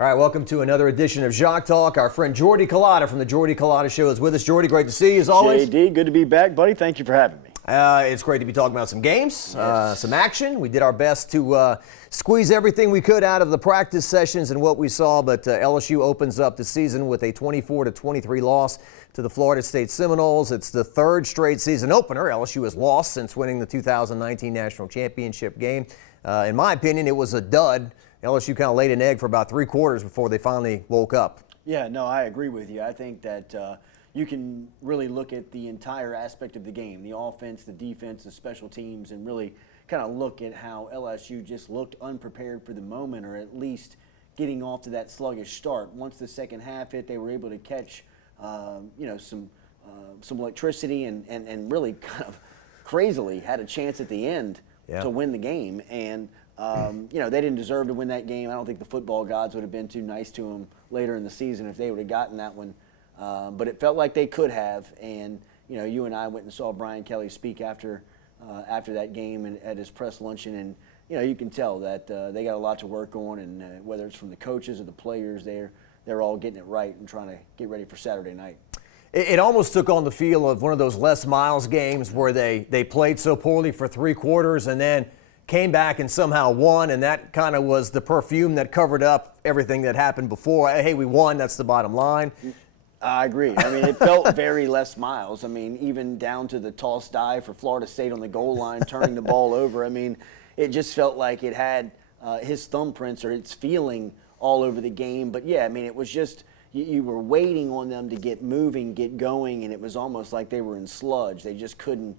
All right, welcome to another edition of Jacques Talk. Our friend Jordy Culotta from the Jordy Culotta Show is with us. Jordy, great to see you as always. JD, good to be back, buddy. Thank you for having me. It's great to be talking about some games, some action. We did our best to squeeze everything we could out of the practice sessions and what we saw, but LSU opens up the season with a 24-23 loss to the Florida State Seminoles. It's the third straight season opener LSU has lost since winning the 2019 National Championship game. In my opinion, it was a dud. LSU kind of laid an egg for about 3 quarters before they finally woke up. Yeah, no, I agree with you. I think that you can really look at the entire aspect of the game, the offense, the defense, the special teams, and really kind of look at how LSU just looked unprepared for the moment, or at least getting off to that sluggish start. Once the second half hit, they were able to catch some electricity and really kind of crazily had a chance at the end to win the game. And they didn't deserve to win that game. I don't think the football gods would have been too nice to them later in the season if they would have gotten that one. But it felt like they could have. And, you and I went and saw Brian Kelly speak after that game and at his press luncheon. And, you can tell that they got a lot to work on. And whether it's from the coaches or the players, they're all getting it right and trying to get ready for Saturday night. It almost took on the feel of one of those Les Miles games where they played so poorly for 3 quarters and then came back and somehow won, and that kind of was the perfume that covered up everything that happened before. Hey, we won. That's the bottom line. I agree. I mean, it felt very Les Miles. I mean, even down to the toss dive for Florida State on the goal line, turning the ball over. I mean, it just felt like it had his thumbprints or its feeling all over the game. But, yeah, I mean, it was just you were waiting on them to get moving, get going, and it was almost like they were in sludge. They just couldn't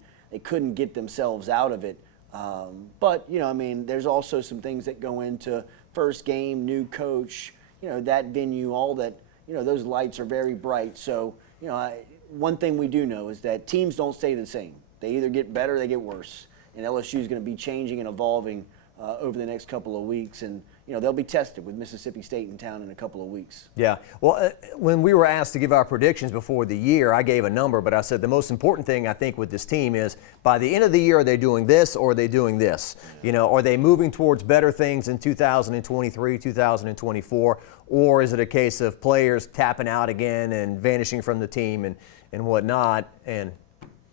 get themselves out of it. But, there's also some things that go into first game, new coach, that venue, all that, those lights are very bright. So, one thing we do know is that teams don't stay the same. They either get better or they get worse. And LSU is going to be changing and evolving over the next couple of weeks. And, they'll be tested with Mississippi State in town in a couple of weeks. Yeah. Well, when we were asked to give our predictions before the year, I gave a number, but I said the most important thing I think with this team is by the end of the year, are they doing this or are they doing this? Are they moving towards better things in 2023, 2024, or is it a case of players tapping out again and vanishing from the team and whatnot? And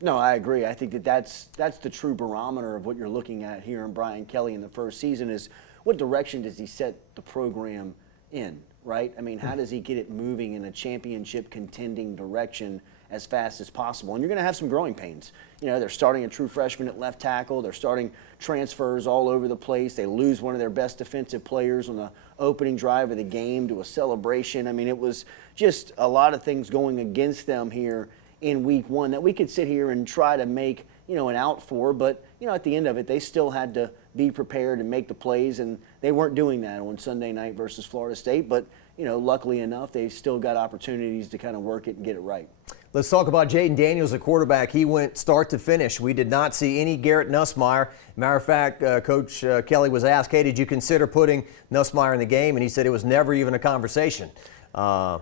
no, I agree. I think that's the true barometer of what you're looking at here in Brian Kelly in the first season is what direction does he set the program in, right? I mean, how does he get it moving in a championship contending direction as fast as possible? And you're going to have some growing pains. They're starting a true freshman at left tackle. They're starting transfers all over the place. They lose one of their best defensive players on the opening drive of the game to a celebration. I mean, it was just a lot of things going against them here in week one that we could sit here and try to make, an out for. But, at the end of it, they still had to be prepared and make the plays, and they weren't doing that on Sunday night versus Florida State. But, luckily enough, they still got opportunities to kind of work it and get it right. Let's talk about Jaden Daniels, the quarterback. He went start to finish. We did not see any Garrett Nussmeier. Matter of fact, Coach Kelly was asked, hey, did you consider putting Nussmeier in the game? And he said it was never even a conversation. I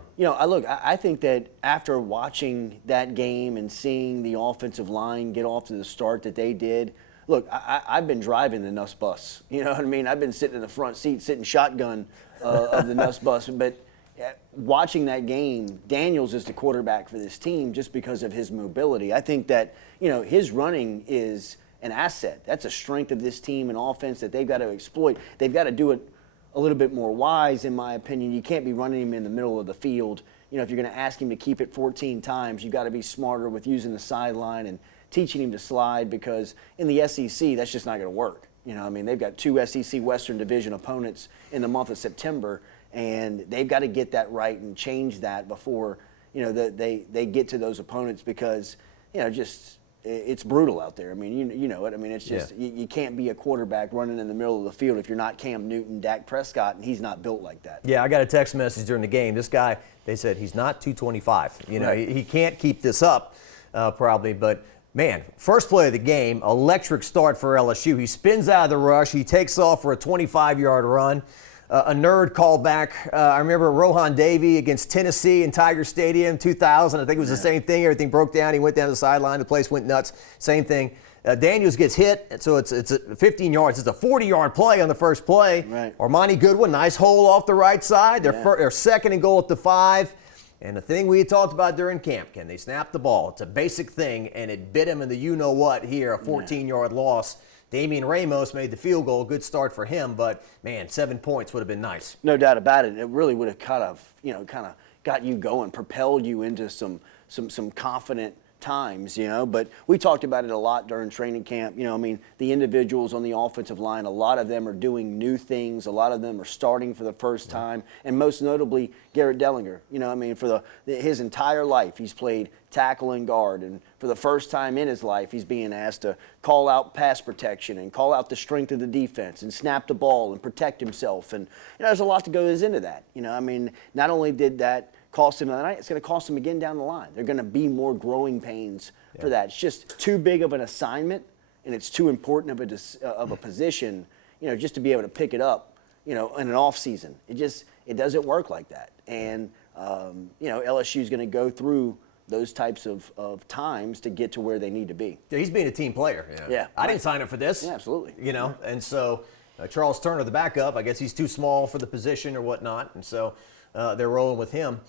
think that after watching that game and seeing the offensive line get off to the start that they did, look, I've been driving the Nuss bus. You know what I mean? I've been sitting in the front seat, sitting shotgun of the Nuss bus. But watching that game, Daniels is the quarterback for this team just because of his mobility. I think that, his running is an asset. That's a strength of this team and offense that they've got to exploit. They've got to do it a little bit more wise, in my opinion. You can't be running him in the middle of the field. If you're going to ask him to keep it 14 times, you've got to be smarter with using the sideline and teaching him to slide, because in the SEC, that's just not going to work. They've got 2 SEC Western Division opponents in the month of September, and they've got to get that right and change that before, they get to those opponents, because, it's brutal out there. I mean, you know it. I mean, it's just you can't be a quarterback running in the middle of the field if you're not Cam Newton, Dak Prescott, and he's not built like that. Yeah, I got a text message during the game. This guy, they said he's not 225. Right. He can't keep this up probably, but man, first play of the game, electric start for LSU. He spins out of the rush. He takes off for a 25-yard run. A nerd called back. I remember Rohan Davey against Tennessee in Tiger Stadium 2000. I think it was the same thing. Everything broke down. He went down to the sideline. The place went nuts. Same thing. Daniels gets hit, and so it's 15 yards. It's a 40-yard play on the first play. Right. Armani Goodwin, nice hole off the right side. They're second and goal at the 5. And the thing we had talked about during camp, can they snap the ball? It's a basic thing, and it bit him in the you-know-what here, a 14-yard loss. Damian Ramos made the field goal. Good start for him, but, man, 7 points would have been nice. No doubt about it. It really would have kind of got you going, propelled you into some confident times, but we talked about it a lot during training camp. The individuals on the offensive line, a lot of them are doing new things. A lot of them are starting for the first time, and most notably Garrett Dellinger. For his entire life, he's played tackle and guard, and for the first time in his life, he's being asked to call out pass protection and call out the strength of the defense and snap the ball and protect himself. And there's a lot that goes into that. Not only did that cost him tonight, it's going to cost him again down the line. They're going to be more growing pains for that. It's just too big of an assignment, and it's too important of a position, just to be able to pick it up, in an off season. It doesn't work like that. And LSU is going to go through those types of times to get to where they need to be. Yeah, he's being a team player. Yeah. I didn't sign up for this. Yeah, absolutely. And so Charles Turner, the backup, I guess he's too small for the position or whatnot, and so they're rolling with him.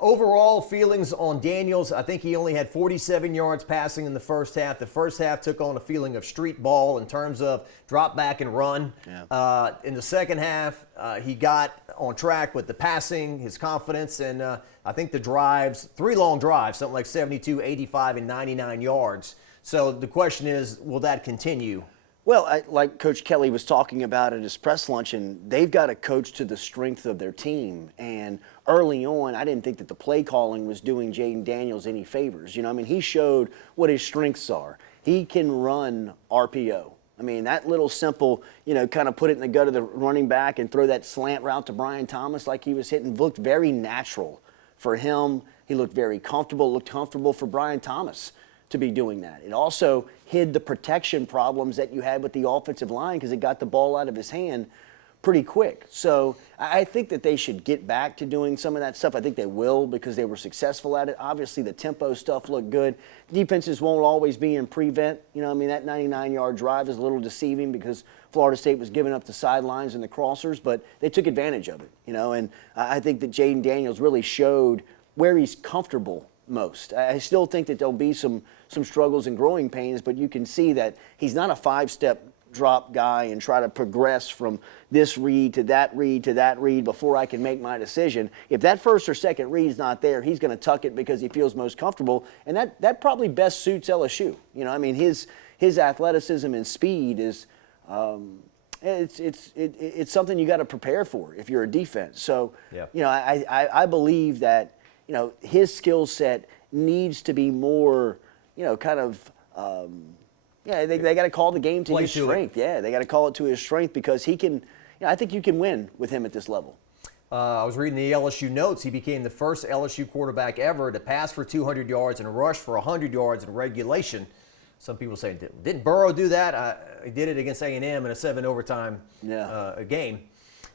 Overall feelings on Daniels, I think he only had 47 yards passing in the first half. The first half took on a feeling of street ball in terms of drop back and run. Yeah. In the second half, he got on track with the passing, his confidence, and I think the drives, 3 long drives, something like 72, 85, and 99 yards. So the question is, will that continue? Well, like Coach Kelly was talking about at his press luncheon, they've got to coach to the strength of their team. And early on, I didn't think that the play calling was doing Jaden Daniels any favors. He showed what his strengths are. He can run RPO. That little simple, kind of put it in the gut of the running back and throw that slant route to Brian Thomas like he was hitting looked very natural for him. He looked very comfortable. It looked comfortable for Brian Thomas to be doing that. It also hid the protection problems that you had with the offensive line because it got the ball out of his hand pretty quick. So I think that they should get back to doing some of that stuff. I think they will because they were successful at it. Obviously, the tempo stuff looked good. Defenses won't always be in prevent. That 99-yard drive is a little deceiving because Florida State was giving up the sidelines and the crossers, but they took advantage of it. And I think that Jaden Daniels really showed where he's comfortable most. I still think that there'll be some struggles and growing pains, but you can see that he's not a 5-step drop guy and try to progress from this read to that read to that read before I can make my decision. If that first or second read's not there, he's going to tuck it because he feels most comfortable, and that probably best suits LSU. His athleticism and speed is it's something you got to prepare for if you're a defense. So I believe that his skill set needs to be more, they got to call the game to his strength. Yeah, they got to call it to his strength because he can, I think you can win with him at this level. I was reading the LSU notes. He became the first LSU quarterback ever to pass for 200 yards and rush for 100 yards in regulation. Some people say, didn't Burrow do that? He did it against A&M in a 7-overtime game.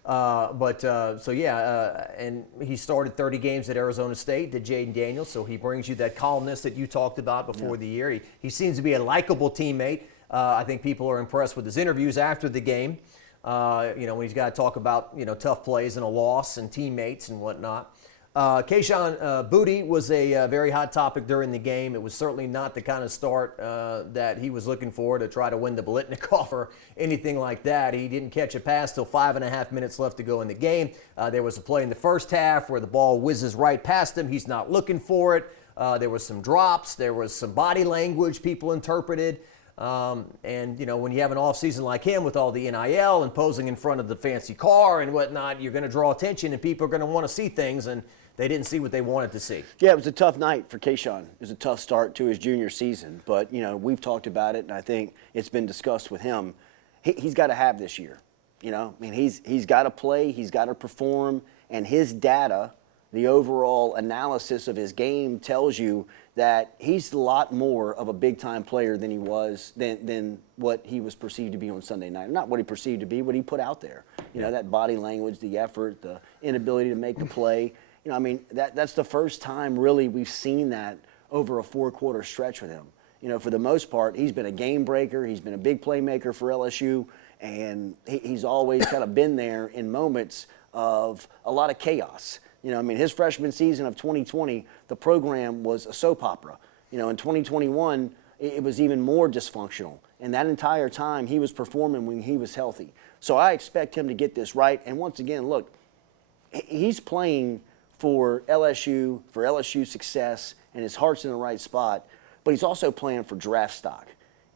And he started 30 games at Arizona State, did Jaden Daniels, so he brings you that calmness that you talked about before the year. He seems to be a likable teammate. I think people are impressed with his interviews after the game, when he's got to talk about, tough plays and a loss and teammates and whatnot. Kayshon Boutte was a very hot topic during the game. It was certainly not the kind of start that he was looking for to try to win the Biletnikoff or anything like that. He didn't catch a pass till 5.5 minutes left to go in the game. There was a play in the first half where the ball whizzes right past him. He's not looking for it. There was some drops. There was some body language people interpreted. When you have an offseason like him with all the NIL and posing in front of the fancy car and whatnot, you're going to draw attention and people are going to want to see things, and they didn't see what they wanted to see. Yeah, it was a tough night for Kayshon. It was a tough start to his junior season. But, we've talked about it, and I think it's been discussed with him. He's got to have this year. He's got to play. He's got to perform. And his data, the overall analysis of his game tells you that he's a lot more of a big-time player than he was, than what he was perceived to be on Sunday night. Not what he perceived to be, what he put out there. That body language, the effort, the inability to make the play. That's the first time really we've seen that over a 4-quarter stretch with him. for the most part, he's been a game breaker. He's been a big playmaker for LSU, and he's always kind of been there in moments of a lot of chaos. His freshman season of 2020, the program was a soap opera. In 2021, it was even more dysfunctional. And that entire time, he was performing when he was healthy. So I expect him to get this right. And once again, look, he's playing for LSU success, and his heart's in the right spot. But he's also playing for draft stock.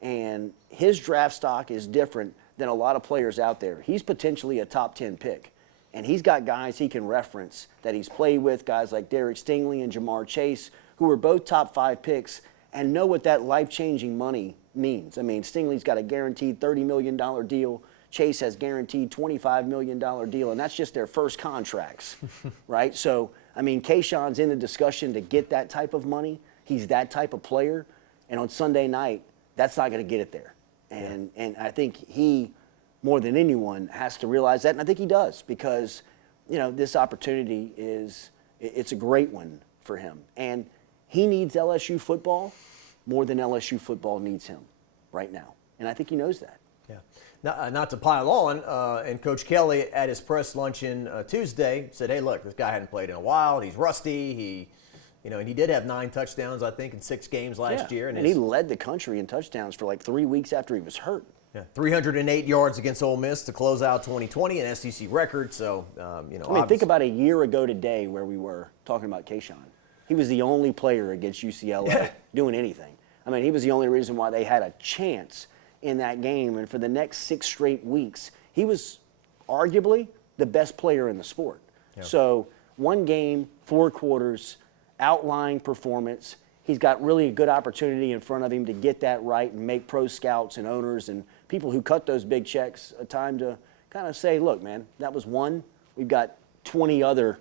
And his draft stock is different than a lot of players out there. He's potentially a top 10 pick. And he's got guys he can reference that he's played with, guys like Derek Stingley and Jamar Chase, who are both top 5 picks and know what that life-changing money means. Stingley's got a guaranteed $30 million deal. Chase has guaranteed $25 million deal, and that's just their first contracts, right? So, Kayshawn's in the discussion to get that type of money. He's that type of player, and on Sunday night, that's not going to get it there. And I think he, more than anyone, has to realize that, and I think he does, because, this opportunity it's a great one for him. And he needs LSU football more than LSU football needs him right now. And I think he knows that. Yeah. Not to pile on, and Coach Kelly at his press luncheon Tuesday said, hey, look, this guy hadn't played in a while. He's rusty. And he did have 9 touchdowns, I think, in 6 games last year. And he led the country in touchdowns for like 3 weeks after he was hurt. Yeah, 308 yards against Ole Miss to close out 2020, an SEC record. So, think about a year ago today where we were talking about Kayshawn. He was the only player against UCLA doing anything. He was the only reason why they had a chance in that game. And for the next 6 straight weeks, he was arguably the best player in the sport. Yeah. So 1 game, 4 quarters, outlying performance. He's got really a good opportunity in front of him to get that right and make pro scouts and owners and people who cut those big checks a time to kind of say, look, man, that was 1. We've got 20 other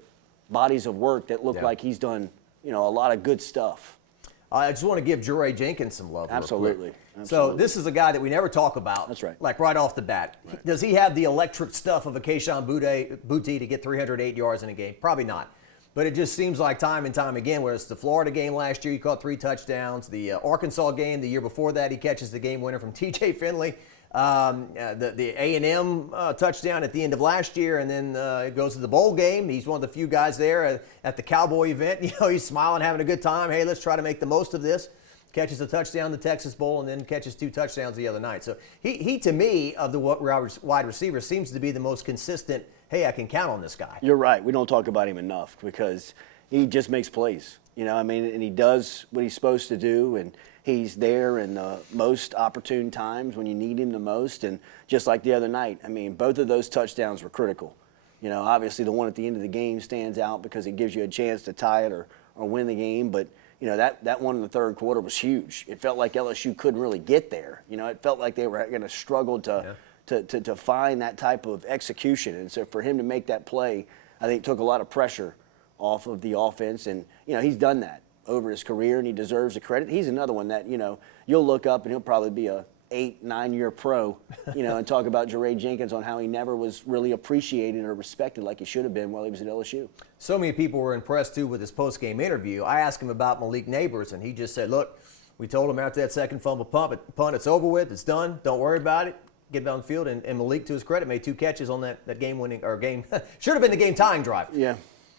bodies of work that look like he's done a lot of good stuff. I just want to give Jordy Jenkins some love. Absolutely. So this is a guy that we never talk about. That's right. Like right off the bat. Right. Does he have the electric stuff of a Kayshon Boutte to get 308 yards in a game? Probably not. But it just seems like time and time again, whether it's the Florida game last year, he caught 3 touchdowns. The Arkansas game the year before that, he catches the game winner from T.J. Finley. The A&M touchdown at the end of last year, and then it goes to the bowl game. He's one of the few guys there at the Cowboy event. He's smiling, having a good time. Hey, let's try to make the most of this. Catches a touchdown in the Texas Bowl, and then catches 2 touchdowns the other night. So he to me, of the wide receivers, seems to be the most consistent. Hey, I can count on this guy. You're right. We don't talk about him enough because he just makes plays. And he does what he's supposed to do, and he's there in the most opportune times when you need him the most. And just like the other night, both of those touchdowns were critical. Obviously the one at the end of the game stands out because it gives you a chance to tie it or win the game. But, that one in the third quarter was huge. It felt like LSU couldn't really get there. It felt like they were going to struggle to find that type of execution. And so for him to make that play, I think took a lot of pressure off of the offense. And, he's done that over his career, and he deserves the credit. He's another one that, you'll look up and he'll probably be a 8-9 year pro, and talk about Jordy Jenkins on how he never was really appreciated or respected like he should have been while he was at LSU. So many people were impressed, too, with his post-game interview. I asked him about Malik Neighbors, and he just said, look, we told him after that second fumble punt, it's over with, it's done, don't worry about it. Get down the field, and Malik, to his credit, made 2 catches on that game-winning, or game, should have been the game-tying drive. Yeah.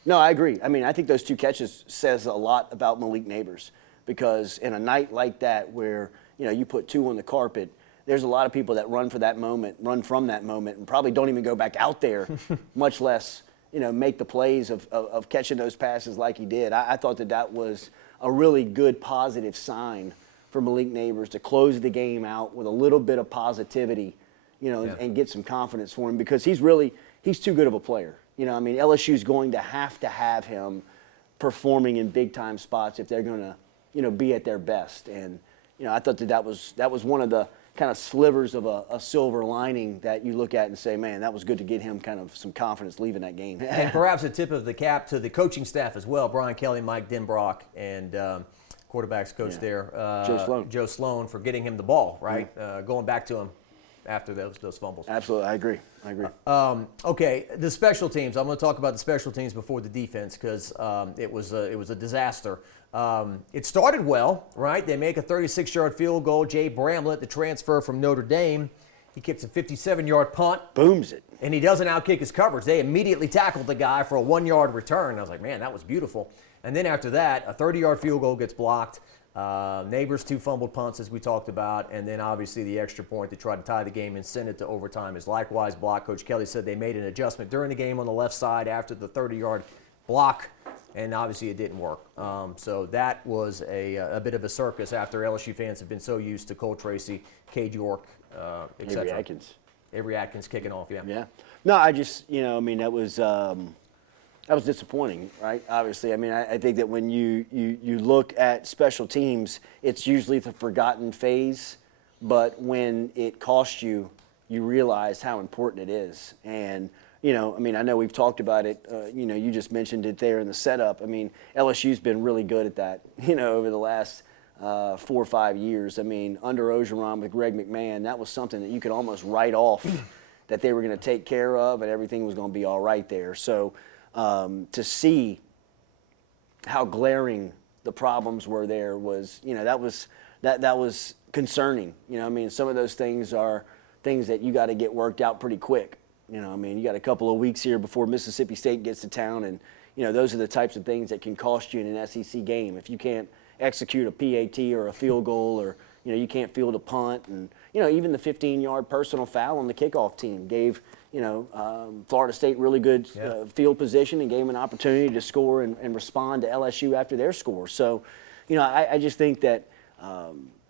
No, I agree. I think those 2 catches says a lot about Malik Neighbors, because in a night like that where, you put 2 on the carpet, there's a lot of people that run from that moment, and probably don't even go back out there, much less, make the plays of catching those passes like he did. I thought that was a really good positive sign for Malik Neighbors to close the game out with a little bit of positivity, and get some confidence for him, because he's too good of a player. LSU's going to have him performing in big-time spots if they're going to, be at their best. And, I thought that was one of the kind of slivers of a silver lining that you look at and say, man, that was good to get him kind of some confidence leaving that game. And perhaps a tip of the cap to the coaching staff as well, Brian Kelly, Mike Denbrock, and quarterbacks coach there, Joe Sloan, for getting him the ball, right? Going back to him after those fumbles. Absolutely, I agree. Okay, the special teams. I'm going to talk about the special teams before the defense because it was a disaster. It started well, right? They make a 36-yard field goal. Jay Bramlett, the transfer from Notre Dame, he kicks a 57-yard punt. Booms it. And he doesn't outkick his coverage. They immediately tackled the guy for a 1-yard return. I was like, man, that was beautiful. And then after that, a 30-yard field goal gets blocked. Neighbors 2 fumbled punts, as we talked about, and then obviously the extra point to try to tie the game and send it to overtime is likewise blocked. Coach Kelly said they made an adjustment during the game on the left side after the 30-yard block, and obviously it didn't work. So that was a bit of a circus after LSU fans have been so used to Cole Tracy, Cade York, etc. Avery Atkins kicking off, yeah. Yeah. No, I just, that was disappointing, right? Obviously, I think that when you look at special teams, it's usually the forgotten phase, but when it costs you, you realize how important it is. And, I know we've talked about it, you just mentioned it there in the setup. LSU's been really good at that, over the last 4 or 5 years. Under Orgeron with Greg McMahon, that was something that you could almost write off that they were going to take care of and everything was going to be all right there. So to see how glaring the problems were there was, that was concerning. Some of those things are things that you got to get worked out pretty quick. You got a couple of weeks here before Mississippi State gets to town, and those are the types of things that can cost you in an SEC game. If you can't execute a PAT or a field goal, or you can't field a punt, and even the 15-yard personal foul on the kickoff team gave Florida State really good field position and gave them an opportunity to score and respond to LSU after their score. So, I just think that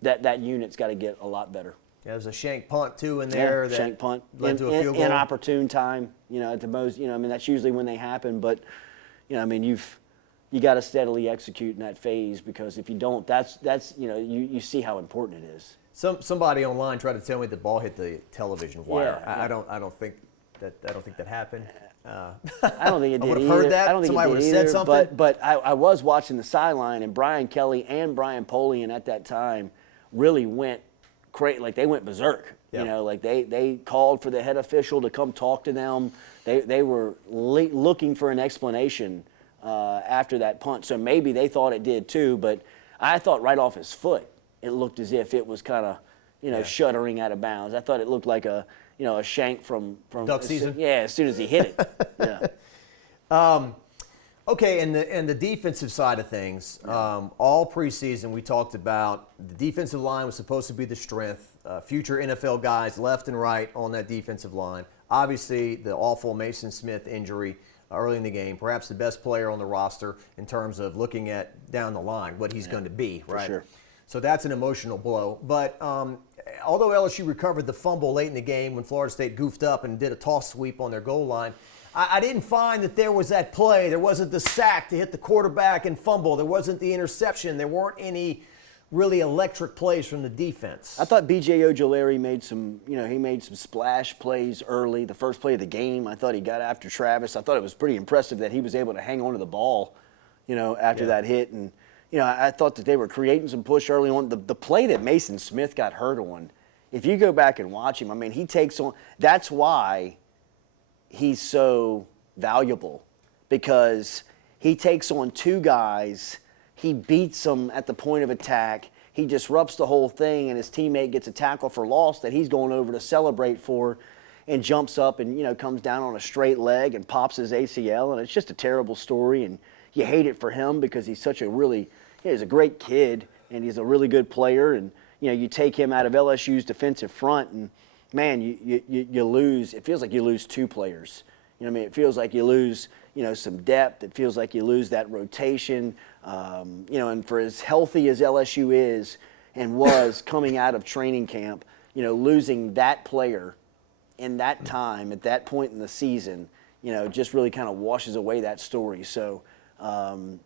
that unit's got to get a lot better. Yeah, there's a shank punt too in there. Yeah, shank punt led to a field goal. Inopportune time. At the most. That's usually when they happen. But you got to steadily execute in that phase, because if you don't, that's you see how important it is. Somebody online tried to tell me the ball hit the television wire. Yeah. I don't think that happened. I don't think it did. I would have heard that. I don't think somebody it would did have said either, something. But I was watching the sideline, and Brian Kelly and Brian Polian at that time really went crazy. Like, they went berserk. Yep. They called for the head official to come talk to them. They were looking for an explanation after that punt. So maybe they thought it did too, but I thought right off his foot it looked as if it was kind of shuddering out of bounds. I thought it looked like a shank from duck season. As soon as he hit it. Yeah. Okay, and the defensive side of things, all preseason we talked about the defensive line was supposed to be the strength. Future NFL guys left and right on that defensive line. Obviously, the awful Mason Smith injury early in the game, perhaps the best player on the roster in terms of looking at down the line, what he's going to be, right? For sure. So that's an emotional blow. But although LSU recovered the fumble late in the game when Florida State goofed up and did a toss sweep on their goal line, I didn't find that there was that play. There wasn't the sack to hit the quarterback and fumble. There wasn't the interception. There weren't any really electric plays from the defense. I thought B.J. Ojulari made some splash plays early. The first play of the game, I thought he got after Travis. I thought it was pretty impressive that he was able to hang on to the ball, after that hit. And, I thought that they were creating some push early on. The play that Mason Smith got hurt on, if you go back and watch him, he takes on – that's why he's so valuable, because he takes on 2 guys – he beats them at the point of attack. He disrupts the whole thing, and his teammate gets a tackle for loss that he's going over to celebrate for, and jumps up and, comes down on a straight leg and pops his ACL. And it's just a terrible story, and you hate it for him because he's such a he's a great kid, and he's a really good player. And, you take him out of LSU's defensive front, and, man, you lose. It feels like you lose 2 players. It feels like you lose, some depth. It feels like you lose that rotation. And for as healthy as LSU is and was coming out of training camp, losing that player in that time at that point in the season, just really kind of washes away that story. So, I'm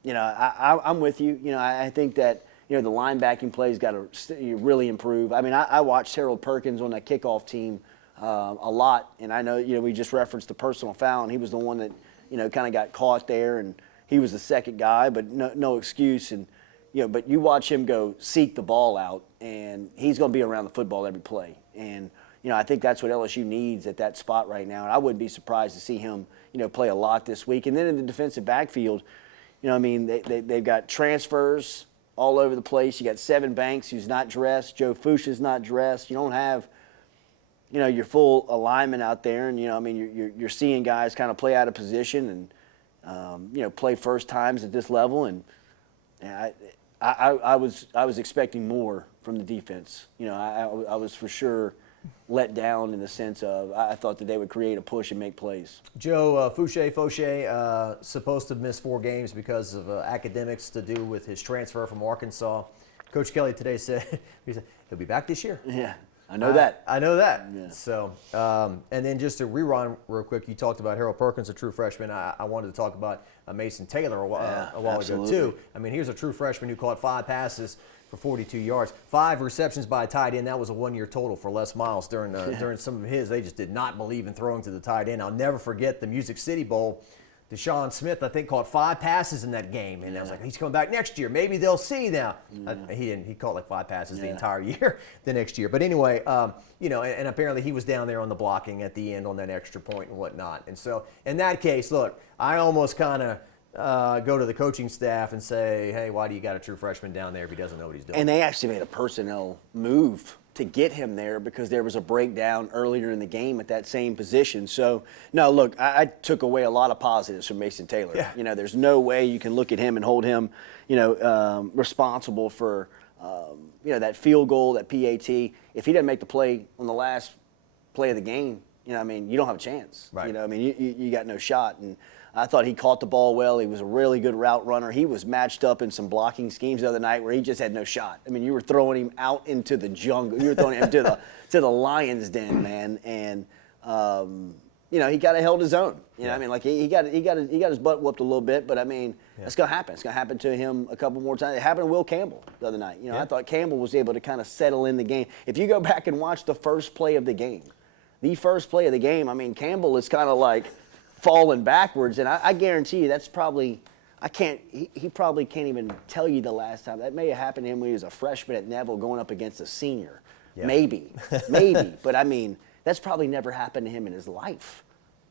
with you. I think that, the linebacking play's got to really improve. I watched Harold Perkins on that kickoff team a lot, and I know, we just referenced the personal foul, and he was the one that, kind of got caught there, and he was the second guy, but no excuse. And, but you watch him go seek the ball out, and he's going to be around the football every play. And, I think that's what LSU needs at that spot right now. And I wouldn't be surprised to see him, play a lot this week. And then in the defensive backfield, they've got transfers all over the place. You got Seven Banks, who's not dressed. Joe Fuchsia's not dressed. You don't have, your full alignment out there. And, you're seeing guys kind of play out of position and, play first times at this level. And I was expecting more from the defense. I was for sure let down in the sense of I thought that they would create a push and make plays. Joe Fouché, supposed to miss 4 games because of academics to do with his transfer from Arkansas. Coach Kelly today said he'll be back this year. Yeah, I know that. I know that. Yeah. So, and then just to rerun real quick, you talked about Harold Perkins, a true freshman. I wanted to talk about Mason Taylor a while ago too. I mean, here's a true freshman who caught 5 passes for 42 yards, 5 receptions by a tight end. That was a 1-year total for Les Miles during some of his. They just did not believe in throwing to the tight end. I'll never forget the Music City Bowl. Deshaun Smith, I think, caught 5 passes in that game, and I was like, he's coming back next year. Maybe they'll see now. He didn't. He caught like 5 passes the entire year the next year. But anyway, and apparently he was down there on the blocking at the end on that extra point and whatnot. And so in that case, look, I almost kind of go to the coaching staff and say, hey, why do you got a true freshman down there if he doesn't know what he's doing? And they actually made a personnel move to get him there because there was a breakdown earlier in the game at that same position. So, no, look, I took away a lot of positives from Mason Taylor. Yeah. There's no way you can look at him and hold him, responsible for, that field goal, that PAT. If he doesn't make the play on the last play of the game, you don't have a chance. Right. You got no shot. And I thought he caught the ball well. He was a really good route runner. He was matched up in some blocking schemes the other night where he just had no shot. You were throwing him out into the jungle. You were throwing him to the lion's den, man. And he kind of held his own. He got his butt whooped a little bit, but it's gonna happen. It's gonna happen to him a couple more times. It happened to Will Campbell the other night. I thought Campbell was able to kind of settle in the game. If you go back and watch the first play of the game, Campbell is kind of like falling backwards, and I guarantee you that's probably he probably can't even tell you the last time. That may have happened to him when he was a freshman at Neville going up against a senior. Yeah. Maybe. But that's probably never happened to him in his life.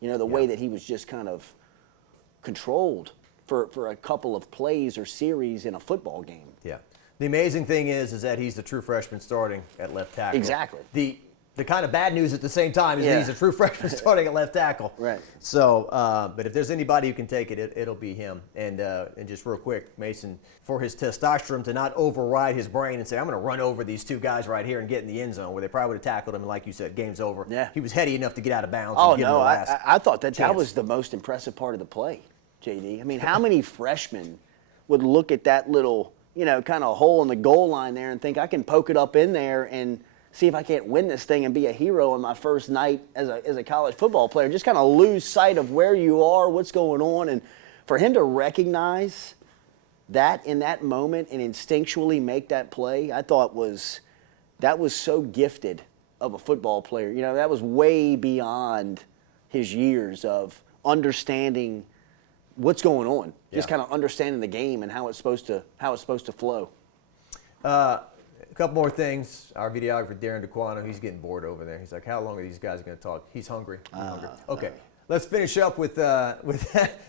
The way that he was just kind of controlled for a couple of plays or series in a football game. Yeah. The amazing thing is that he's the true freshman starting at left tackle. Exactly. The kind of bad news at the same time is that he's a true freshman starting at left tackle. Right. So, but if there's anybody who can take it, it'll be him. And just real quick, Mason, for his testosterone to not override his brain and say, I'm going to run over these 2 guys right here and get in the end zone, where they probably would have tackled him, and like you said, game's over. Yeah. He was heady enough to get out of bounds. Oh, and give him the last I thought that chance. was the most impressive part of the play, JD. How many freshmen would look at that little, kind of hole in the goal line there and think, I can poke it up in there and see if I can't win this thing and be a hero on my first night as a college football player. Just kind of lose sight of where you are, what's going on. And for him to recognize that in that moment and instinctually make that play, I thought that was so gifted of a football player. That was way beyond his years of understanding what's going on. Just kind of understanding the game and how it's supposed to flow. A couple more things. Our videographer, Darren DeQuano, he's getting bored over there. He's like, how long are these guys going to talk? He's hungry. Okay. Let's finish up with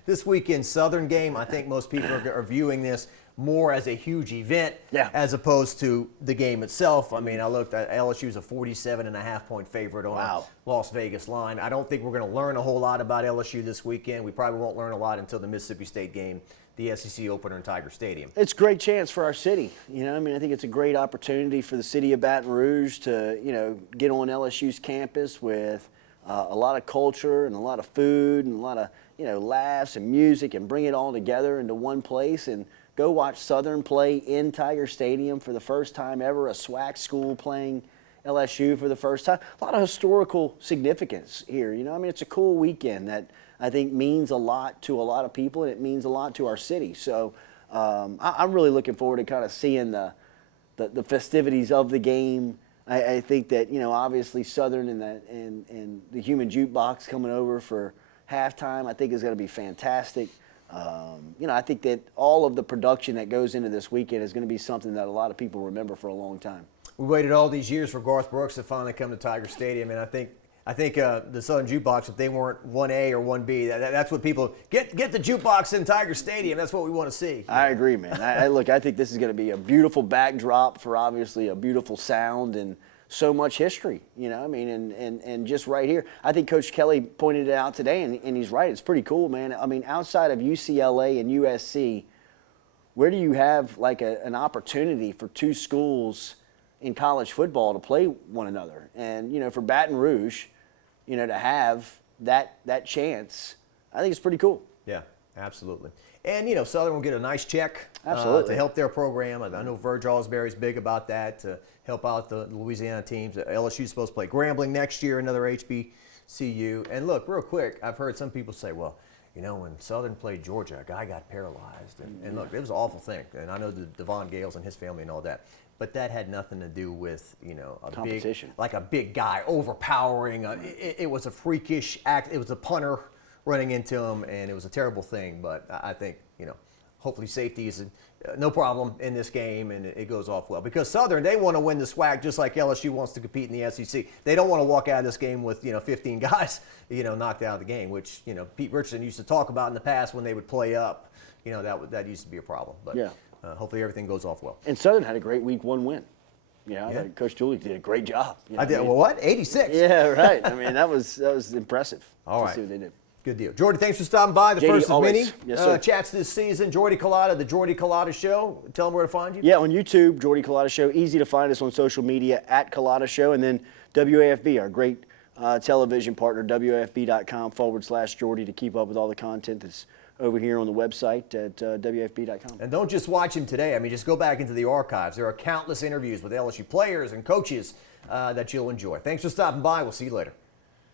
this weekend's Southern game. I think most people are viewing this more as a huge event as opposed to the game itself. I looked at LSU's a 47.5-point favorite on a Las Vegas line. I don't think we're going to learn a whole lot about LSU this weekend. We probably won't learn a lot until the Mississippi State game, the SEC opener in Tiger Stadium. It's a great chance for our city. I think it's a great opportunity for the city of Baton Rouge to, get on LSU's campus with a lot of culture and a lot of food and a lot of, laughs and music, and bring it all together into one place and go watch Southern play in Tiger Stadium for the first time ever, a SWAC school playing LSU for the first time. A lot of historical significance here. It's a cool weekend that I think means a lot to a lot of people, and it means a lot to our city. So I'm really looking forward to kind of seeing the festivities of the game. I think that, obviously Southern and the Human Jukebox coming over for halftime, I think is going to be fantastic. I think that all of the production that goes into this weekend is going to be something that a lot of people remember for a long time. we waited all these years for Garth Brooks to finally come to Tiger Stadium, and I think the Southern Jukebox, if they weren't 1A or 1B, that's what people get the jukebox in Tiger Stadium. That's what we want to see. I agree, man. I think this is going to be a beautiful backdrop for obviously a beautiful sound and so much history. You know, I mean, and just right here, I think Coach Kelly pointed it out today, and he's right. It's pretty cool, man. I mean, outside of UCLA and USC, where do you have like an opportunity for two schools in college football to play one another? And, you know, for Baton Rouge, you know, to have that chance, I think it's pretty cool. Yeah, absolutely. And, you know, Southern will get a nice check to help their program. I know Verge Osbury's big about that, to help out the Louisiana teams. LSU's supposed to play Grambling next year, another HBCU. And look, real quick, I've heard some people say, well, you know, when Southern played Georgia, a guy got paralyzed. And look, it was an awful thing. And I know the Devon Gales and his family and all that. But that had nothing to do with, you know, a big guy overpowering. It was a freakish act. It was a punter running into him, and it was a terrible thing. But I think, you know, hopefully safety is no problem in this game, and it goes off well. Because Southern, they want to win the SWAC just like LSU wants to compete in the SEC. They don't want to walk out of this game with, you know, 15 guys, you know, knocked out of the game, which, you know, Pete Richardson used to talk about in the past when they would play up. You know, that used to be a problem. But yeah. Hopefully everything goes off well. And Southern had a great week one win. You know, yeah. Coach Dooley did a great job. You know I did. Well, what? 86. Yeah, right. I mean, that was impressive. All right. See what they did. Good deal. Jordy, thanks for stopping by. The JD, first of always. many chats this season. Jordy Culotta, the Jordy Culotta Show. Tell them where to find you. Yeah, on YouTube, Jordy Culotta Show. Easy to find us on social media at Culotta Show. And then WAFB, our great television partner, WAFB.com/Jordy to keep up with all the content that's over here on the website at WAFB.com. And don't just watch him today. I mean, just go back into the archives. There are countless interviews with LSU players and coaches that you'll enjoy. Thanks for stopping by. We'll see you later.